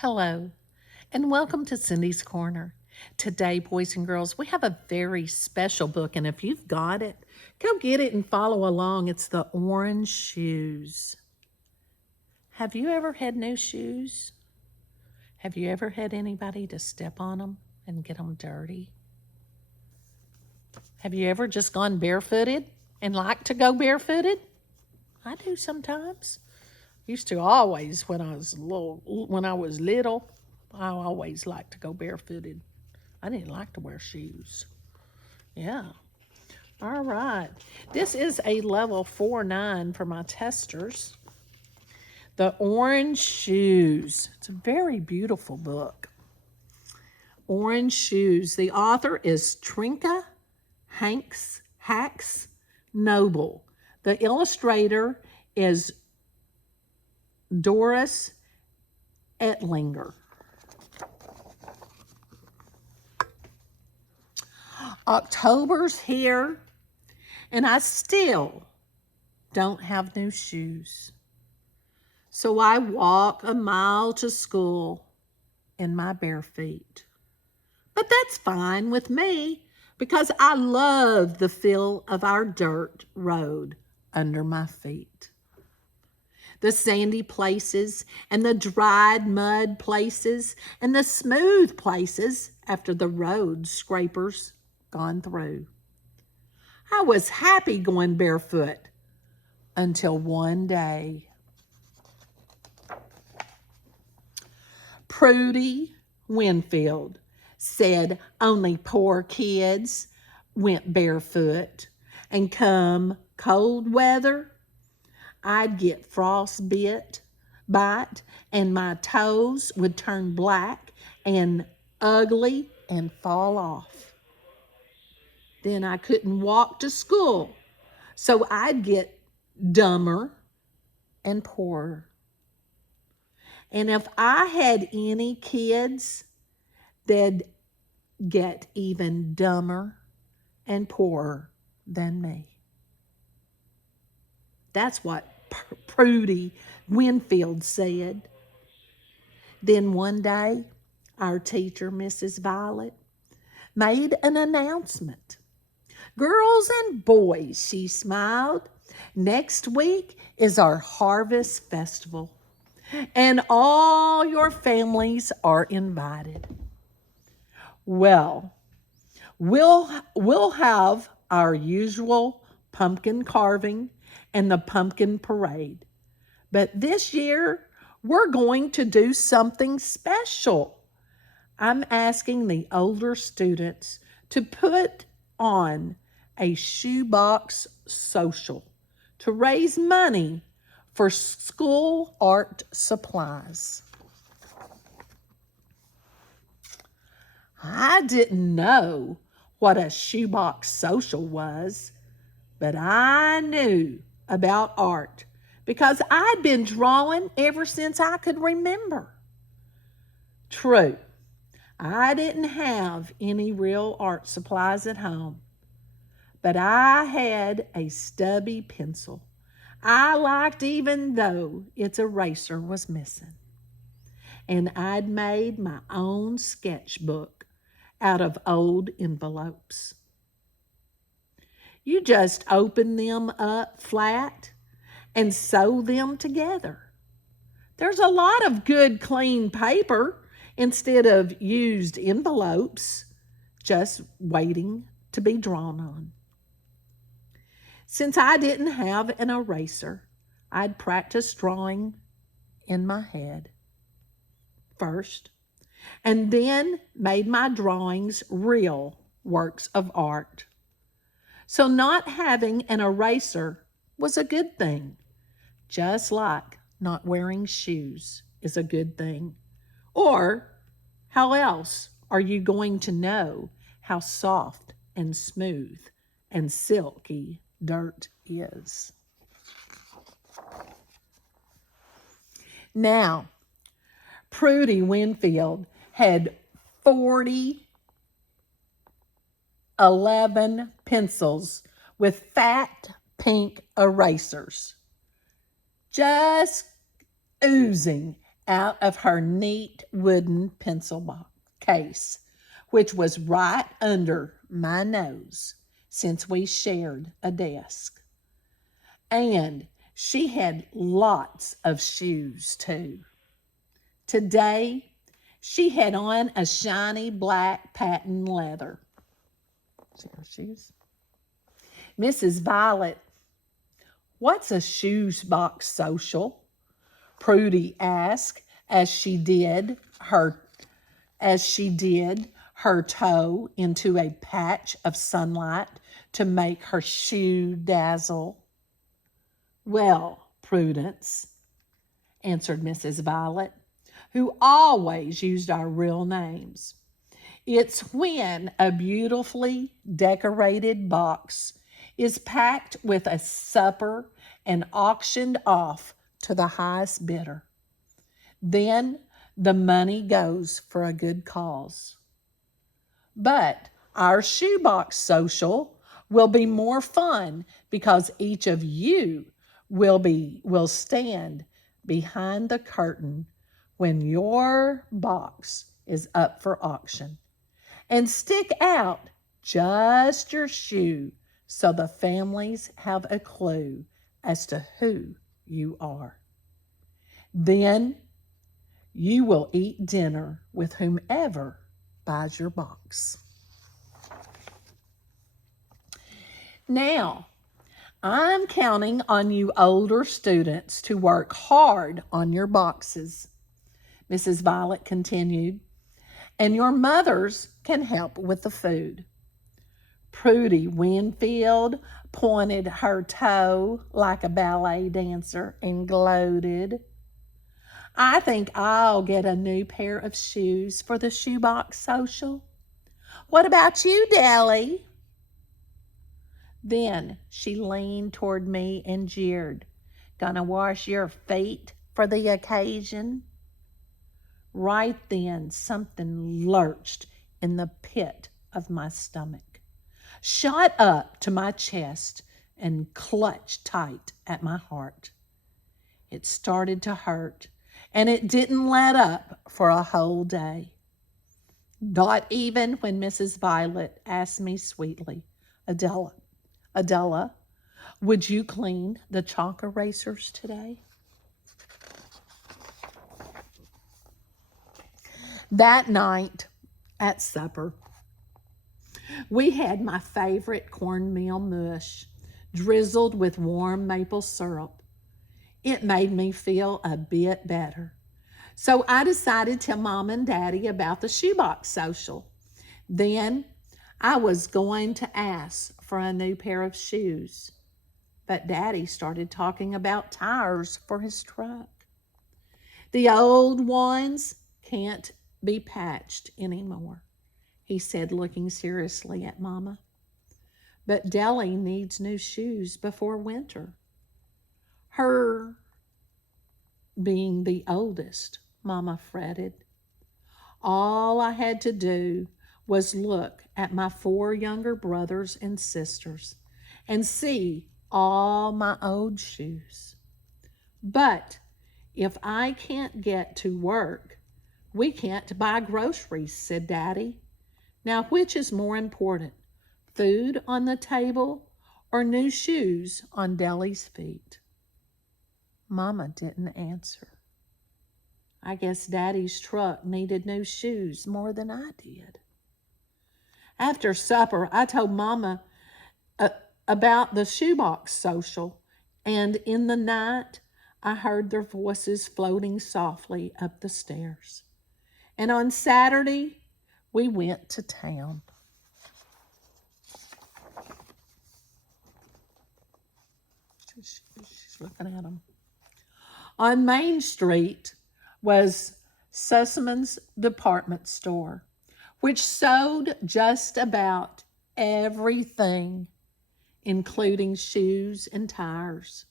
Hello, and welcome to Cindy's Corner. Today, boys and girls, we have a very special book, and if you've got it, go get it and follow along. It's The Orange Shoes. Have you ever had new shoes? Have you ever had anybody to step on them and get them dirty? Have you ever just gone barefooted and like to go barefooted? I do sometimes. Used to always when I was little, I always liked to go barefooted. I didn't like to wear shoes. Yeah. All right. This is a level 4-9 for my testers. The Orange Shoes. It's a very beautiful book. Orange Shoes. The author is Trinka Hakes Noble. The illustrator is Doris Ettlinger. October's here, and I still don't have new shoes. So I walk a mile to school in my bare feet. But that's fine with me because I love the feel of our dirt road under my feet. The sandy places and the dried mud places and the smooth places after the road scrapers gone through. I was happy going barefoot until one day. Prudy Winfield said only poor kids went barefoot, and come cold weather, I'd get frostbite, and my toes would turn black and ugly and fall off. Then I couldn't walk to school, so I'd get dumber and poorer. And if I had any kids, they'd get even dumber and poorer than me. That's what Prudy Winfield said. Then one day, our teacher, Mrs. Violet, made an announcement. Girls and boys, she smiled, next week is our harvest festival, and all your families are invited. Well, we'll have our usual pumpkin carving and the pumpkin parade. But this year, we're going to do something special. I'm asking the older students to put on a shoebox social to raise money for school art supplies. I didn't know what a shoebox social was, but I knew about art because I'd been drawing ever since I could remember. True, I didn't have any real art supplies at home, but I had a stubby pencil I liked even though its eraser was missing. And I'd made my own sketchbook out of old envelopes. You just open them up flat and sew them together. There's a lot of good clean paper instead of used envelopes just waiting to be drawn on. Since I didn't have an eraser, I'd practice drawing in my head first, and then made my drawings real works of art. So not having an eraser was a good thing, just like not wearing shoes is a good thing. Or how else are you going to know how soft and smooth and silky dirt is? Now, Prudy Winfield had 11 pencils with fat pink erasers, just oozing out of her neat wooden pencil box case, which was right under my nose since we shared a desk. And she had lots of shoes too. Today, she had on a shiny black patent leather. See her shoes? Mrs. Violet, what's a shoes box social? Prudy asked as she did her toe into a patch of sunlight to make her shoe dazzle. Well, Prudence, answered Mrs. Violet, who always used our real names. It's when a beautifully decorated box is packed with a supper and auctioned off to the highest bidder. Then the money goes for a good cause. But our shoebox social will be more fun because each of you will stand behind the curtain when your box is up for auction and stick out just your shoe so the families have a clue as to who you are. Then you will eat dinner with whomever buys your box. Now, I'm counting on you older students to work hard on your boxes, Mrs. Violet continued, and your mothers can help with the food. Prudy Winfield pointed her toe like a ballet dancer and gloated. I think I'll get a new pair of shoes for the shoebox social. What about you, Dally? Then she leaned toward me and jeered. Gonna wash your feet for the occasion? Right then, something lurched in the pit of my stomach, shot up to my chest, and clutched tight at my heart. It started to hurt, and it didn't let up for a whole day. Not even when Mrs. Violet asked me sweetly, Adela, would you clean the chalk erasers today? That night at supper, we had my favorite cornmeal mush drizzled with warm maple syrup. It made me feel a bit better. So I decided to tell Mom and Daddy about the shoebox social. Then I was going to ask for a new pair of shoes, but Daddy started talking about tires for his truck. The old ones can't be patched anymore, he said, looking seriously at Mama. But Deli needs new shoes before winter. Her being the oldest, Mama fretted. All I had to do was look at my 4 younger brothers and sisters and see all my old shoes. But if I can't get to work, we can't buy groceries, said Daddy. Now, which is more important, food on the table or new shoes on Deli's feet? Mama didn't answer. I guess Daddy's truck needed new shoes more than I did. After supper, I told Mama about the shoebox social, and in the night, I heard their voices floating softly up the stairs. And on Saturday, we went to town. She's looking at them. On Main Street was Sussman's department store, which sold just about everything, including shoes and tires.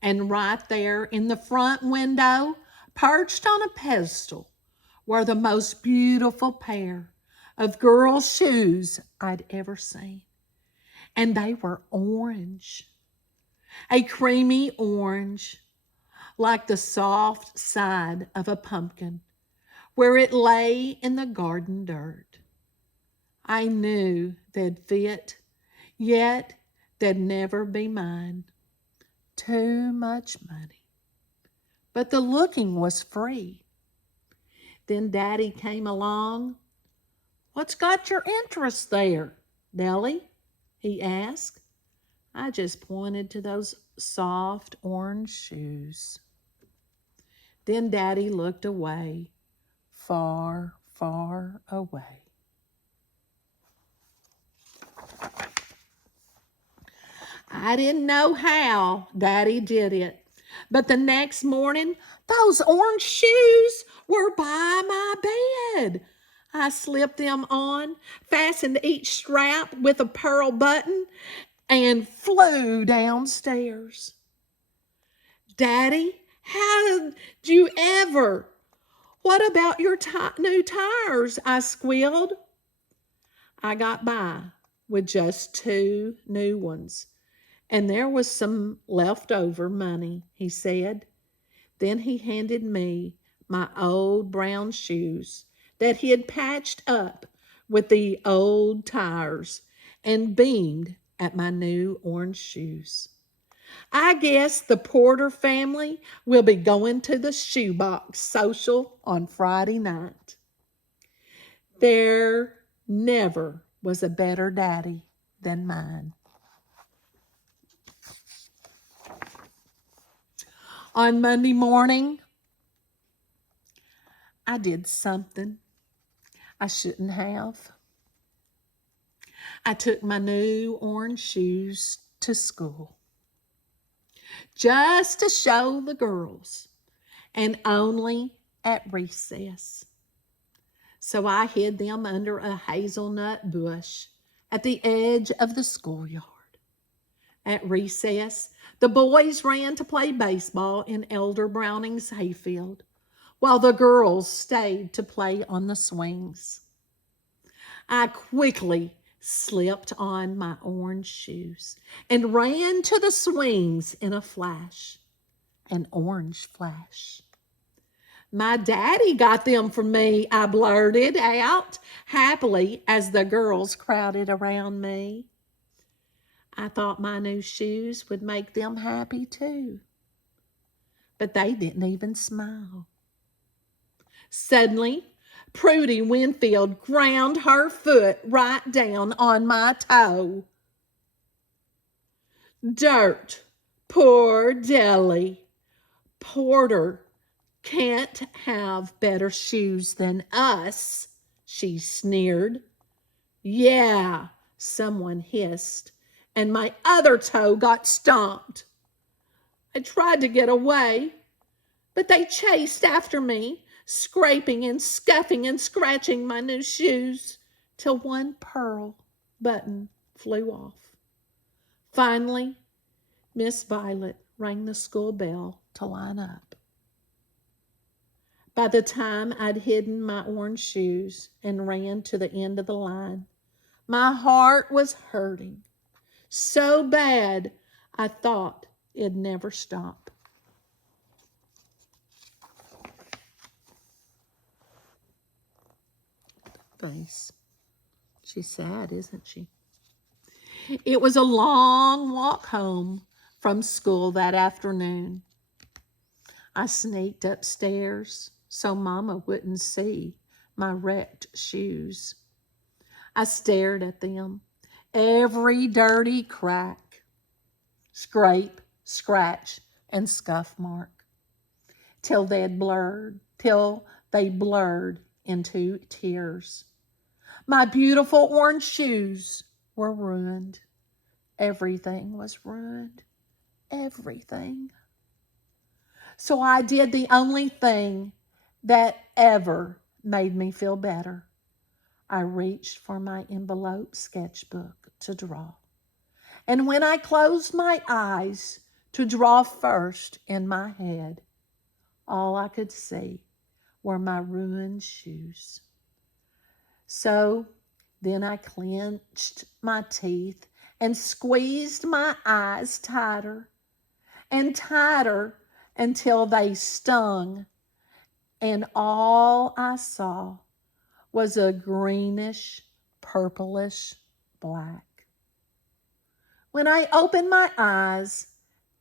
And right there in the front window, perched on a pedestal, were the most beautiful pair of girls' shoes I'd ever seen. And they were orange, a creamy orange, like the soft side of a pumpkin where it lay in the garden dirt. I knew they'd fit, yet they'd never be mine. Too much money. But the looking was free. Then Daddy came along. "What's got your interest there, Nellie?" he asked. I just pointed to those soft orange shoes. Then Daddy looked away, far, far away. I didn't know how Daddy did it, but the next morning, those orange shoes were by my bed. I slipped them on, fastened each strap with a pearl button, and flew downstairs. "Daddy, how did you ever? What about your new tires?" I squealed. "I got by with just 2 new ones, and there was some leftover money," he said. Then he handed me my old brown shoes that he had patched up with the old tires and beamed at my new orange shoes. "I guess the Porter family will be going to the shoebox social on Friday night." There never was a better daddy than mine. On Monday morning, I did something I shouldn't have. I took my new orange shoes to school just to show the girls, and only at recess. So I hid them under a hazelnut bush at the edge of the schoolyard. At recess, the boys ran to play baseball in Elder Browning's hayfield, while the girls stayed to play on the swings. I quickly slipped on my orange shoes and ran to the swings in a flash, an orange flash. "My daddy got them for me," I blurted out happily as the girls crowded around me. I thought my new shoes would make them happy too, but they didn't even smile. Suddenly, Prudy Winfield ground her foot right down on my toe. "Dirt, poor Deli. Porter can't have better shoes than us," she sneered. "Yeah," someone hissed, and my other toe got stomped. I tried to get away, but they chased after me, scraping and scuffing and scratching my new shoes till one pearl button flew off. Finally, Miss Violet rang the school bell to line up. By the time I'd hidden my orange shoes and ran to the end of the line, my heart was hurting so bad I thought it'd never stop. Face. She's sad, isn't she? It was a long walk home from school that afternoon. I sneaked upstairs so Mama wouldn't see my wrecked shoes. I stared at them, every dirty crack, scrape, scratch, and scuff mark, till they blurred into tears. My beautiful orange shoes were ruined. Everything was ruined. Everything. So I did the only thing that ever made me feel better. I reached for my envelope sketchbook to draw. And when I closed my eyes to draw first in my head, all I could see were my ruined shoes. So then I clenched my teeth and squeezed my eyes tighter and tighter until they stung, and all I saw was a greenish, purplish black. When I opened my eyes,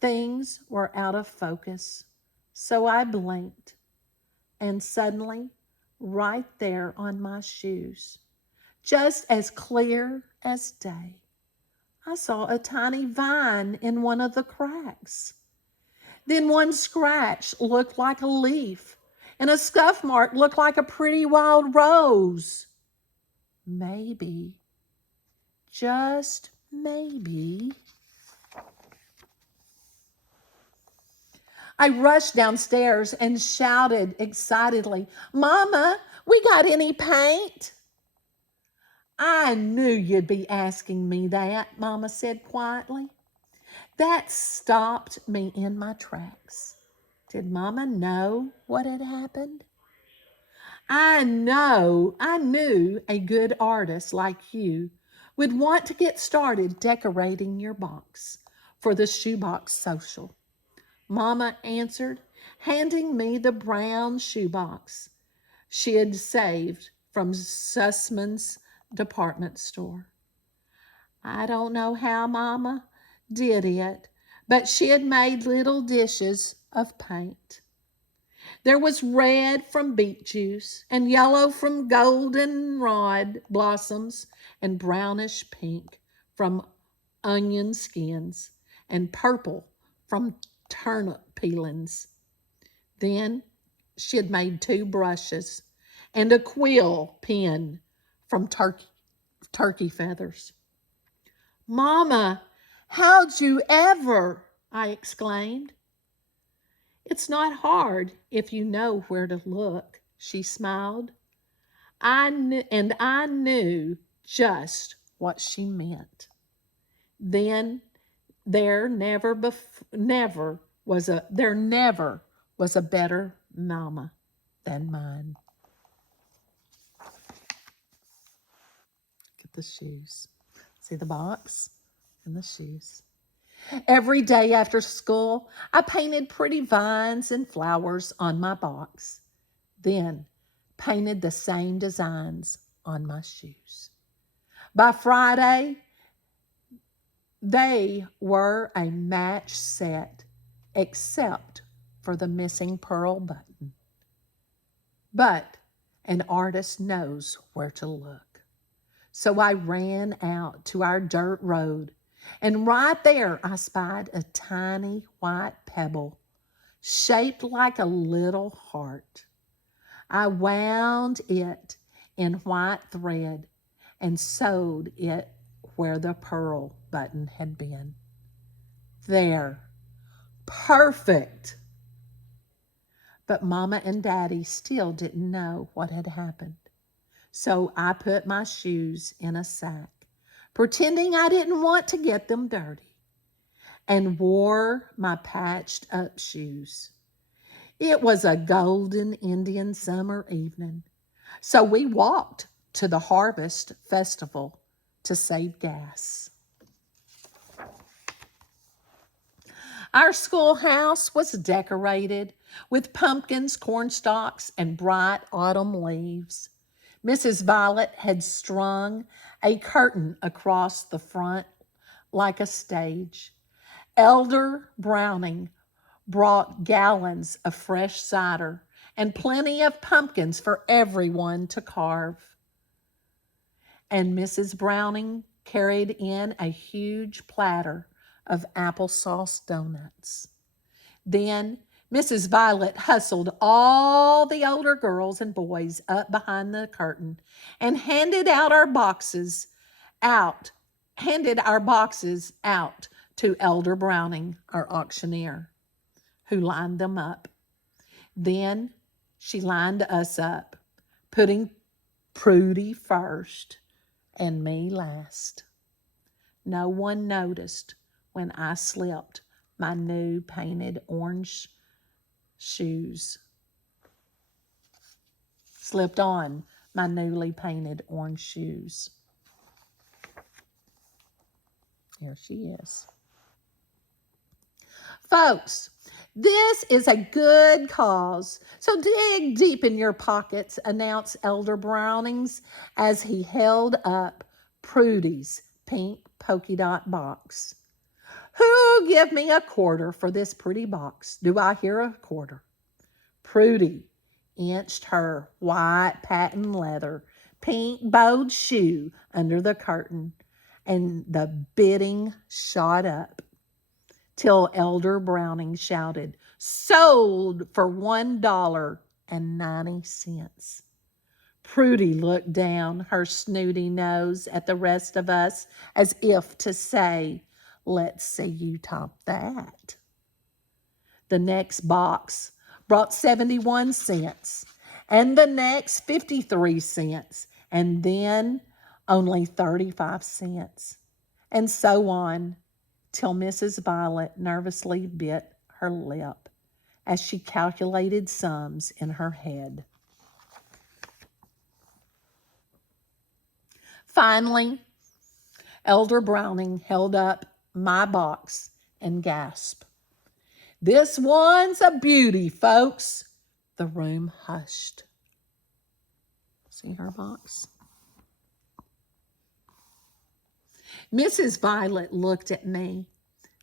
things were out of focus, so I blinked, and suddenly, right there on my shoes, just as clear as day, I saw a tiny vine in one of the cracks. Then one scratch looked like a leaf, and a scuff mark looked like a pretty wild rose. Maybe, just maybe, I rushed downstairs and shouted excitedly, "Mama, we got any paint?" "I knew you'd be asking me that," Mama said quietly. That stopped me in my tracks. Did Mama know what had happened? I knew a good artist like you would want to get started decorating your box for the shoebox social, Mama answered, handing me the brown shoebox she had saved from Sussman's department store. I don't know how Mama did it, but she had made little dishes of paint. There was red from beet juice, and yellow from goldenrod blossoms, and brownish pink from onion skins, and purple from turnip peelings. Then she had made 2 brushes and a quill pen from turkey feathers. "Mama, how'd you ever?" I exclaimed. "It's not hard if you know where to look," she smiled. I knew just what she meant. Then there never was a better mama than mine. Look at the shoes. See the box and the shoes. Every day after school, I painted pretty vines and flowers on my box, then painted the same designs on my shoes. By Friday, they were a match set, except for the missing pearl button. But an artist knows where to look. So I ran out to our dirt road, and right there I spied a tiny white pebble shaped like a little heart. I wound it in white thread and sewed it where the pearl button had been. There, perfect. But Mama and Daddy still didn't know what had happened. So I put my shoes in a sack, pretending I didn't want to get them dirty, and wore my patched up shoes. It was a golden Indian summer evening, so we walked to the Harvest Festival to save gas. Our schoolhouse was decorated with pumpkins, corn stalks, and bright autumn leaves. Mrs. Violet had strung a curtain across the front like a stage. Elder Browning brought gallons of fresh cider and plenty of pumpkins for everyone to carve. And Mrs. Browning carried in a huge platter of applesauce donuts. Then Mrs. Violet hustled all the older girls and boys up behind the curtain and handed our boxes out to Elder Browning, our auctioneer, who lined them up. Then she lined us up, putting Prudy first and me last. No one noticed when I slipped my new painted orange shoes. Slipped on my newly painted orange shoes. Here she is. Folks, This is a good cause, so dig deep in your pockets, announced Elder Brownings as he held up Prudy's pink polka dot box. Who'll give me a quarter for this pretty box? Do I hear a quarter? Prudy inched her white patent leather, pink bowed shoe under the curtain, and the bidding shot up till Elder Browning shouted, "Sold for $1.90. Prudy looked down her snooty nose at the rest of us as if to say, "Let's see you top that." The next box brought 71 cents, and the next 53 cents, and then only 35 cents, and so on, till Mrs. Violet nervously bit her lip as she calculated sums in her head. Finally, Elder Browning held up my box and gasped, "This one's a beauty, folks." The room hushed. See her box? Mrs. Violet looked at me,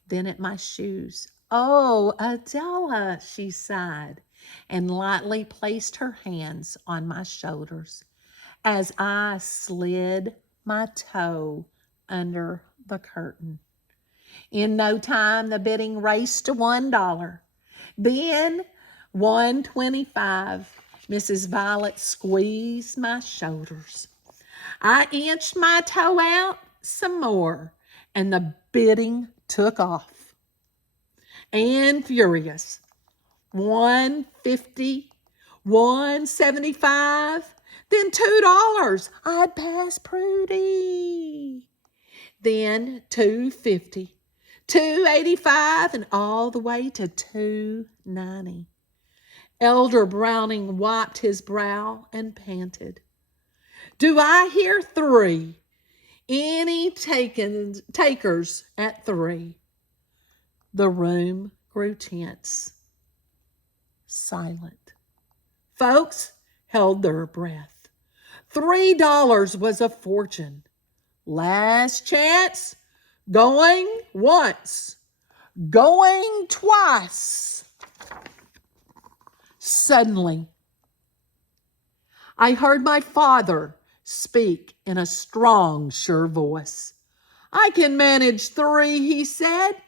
then at my shoes. "Oh, Adela," she sighed, and lightly placed her hands on my shoulders as I slid my toe under the curtain. In no time, the bidding raced to $1. Then $1.25. Mrs. Violet squeezed my shoulders. I inched my toe out some more, and the bidding took off. And furious. $1.50, $1.75, then $2. I'd pass Prudy. Then $2.50, $2.85, and all the way to $2.90. Elder Browning wiped his brow and panted, "Do I hear three? Any takers at three?" The room grew tense, silent. Folks held their breath. $3 was a fortune. Last chance, going once, going twice. Suddenly, I heard my father speak in a strong, sure voice. "I can manage 3, he said,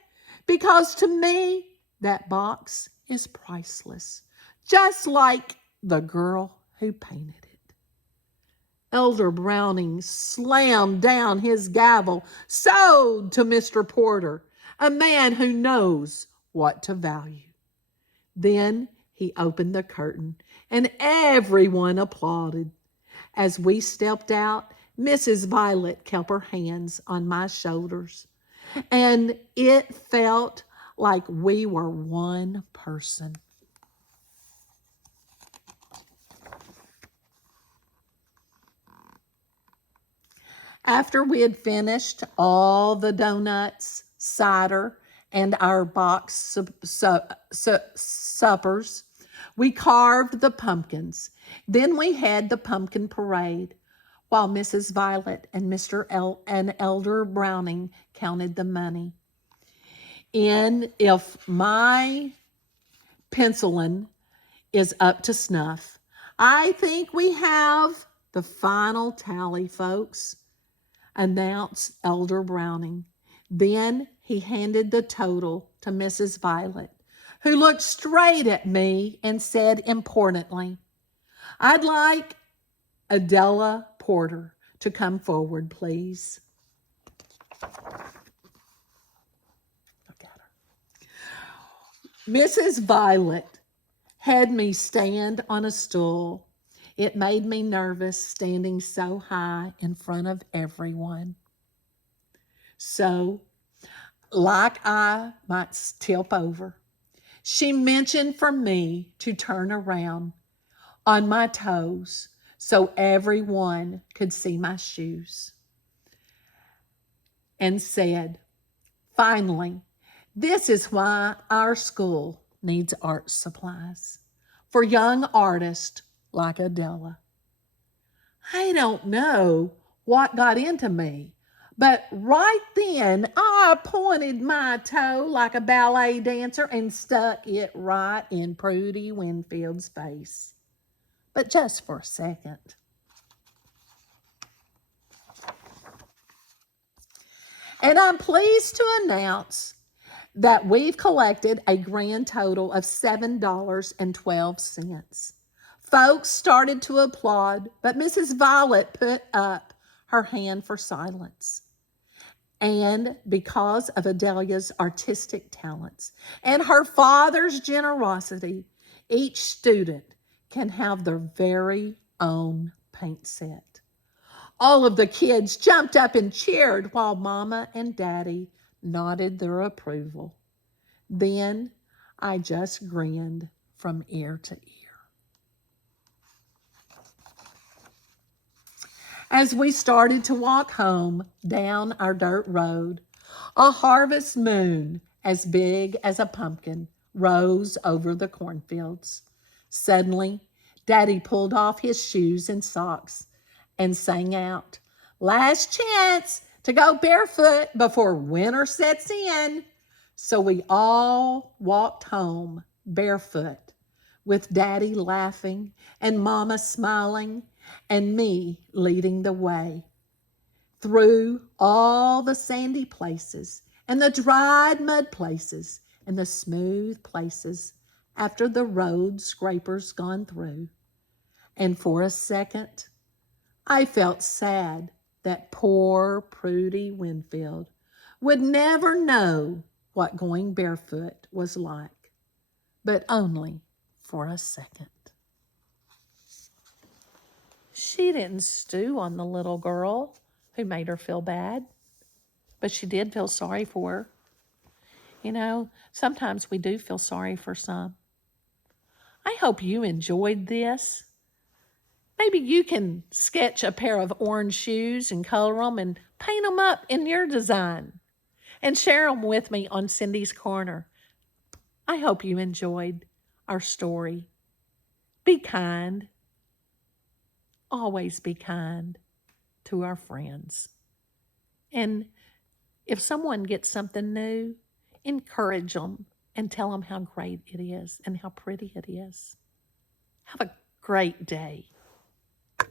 "because to me that box is priceless, just like the girl who painted it." Elder Browning slammed down his gavel. "Sold to Mr. Porter, a man who knows what to value." Then he opened the curtain, and everyone applauded. As we stepped out, Mrs. Violet kept her hands on my shoulders, and it felt like we were one person. After we had finished all the donuts, cider, and our box suppers, we carved the pumpkins. Then we had the pumpkin parade, while Mrs. Violet and and Elder Browning counted the money. And if my penciling is up to snuff, I think we have the final tally, folks, announced Elder Browning. Then he handed the total to Mrs. Violet, who looked straight at me and said importantly, "I'd like Adela Porter to come forward, please." Look at her. Mrs. Violet had me stand on a stool. It made me nervous standing so high in front of everyone. So, like I might tip over, she mentioned for me to turn around on my toes so everyone could see my shoes, and said, "Finally, this is why our school needs art supplies for young artists like Adela. I don't know what got into me, but right then I pointed my toe like a ballet dancer and stuck it right in Prudy Winfield's face. But just for a second. And I'm pleased to announce that we've collected a grand total of $7.12. Folks started to applaud, but Mrs. Violet put up her hand for silence. And because of Adelia's artistic talents and her father's generosity, each student can have their very own paint set. All of the kids jumped up and cheered while Mama and Daddy nodded their approval. Then I just grinned from ear to ear. As we started to walk home down our dirt road, a harvest moon as big as a pumpkin rose over the cornfields. Suddenly, Daddy pulled off his shoes and socks and sang out, "Last chance to go barefoot before winter sets in." So we all walked home barefoot, with Daddy laughing and Mama smiling and me leading the way through all the sandy places and the dried mud places and the smooth places after the road scrapers gone through. And for a second, I felt sad that poor Prudy Winfield would never know what going barefoot was like, but only for a second. She didn't stew on the little girl who made her feel bad, but she did feel sorry for her. You know, sometimes we do feel sorry for some. I hope you enjoyed this. Maybe you can sketch a pair of orange shoes and color them and paint them up in your design and share them with me on Cindy's Corner. I hope you enjoyed our story. Be kind. Always be kind to our friends. And if someone gets something new, encourage them and tell them how great it is and how pretty it is. Have a great day.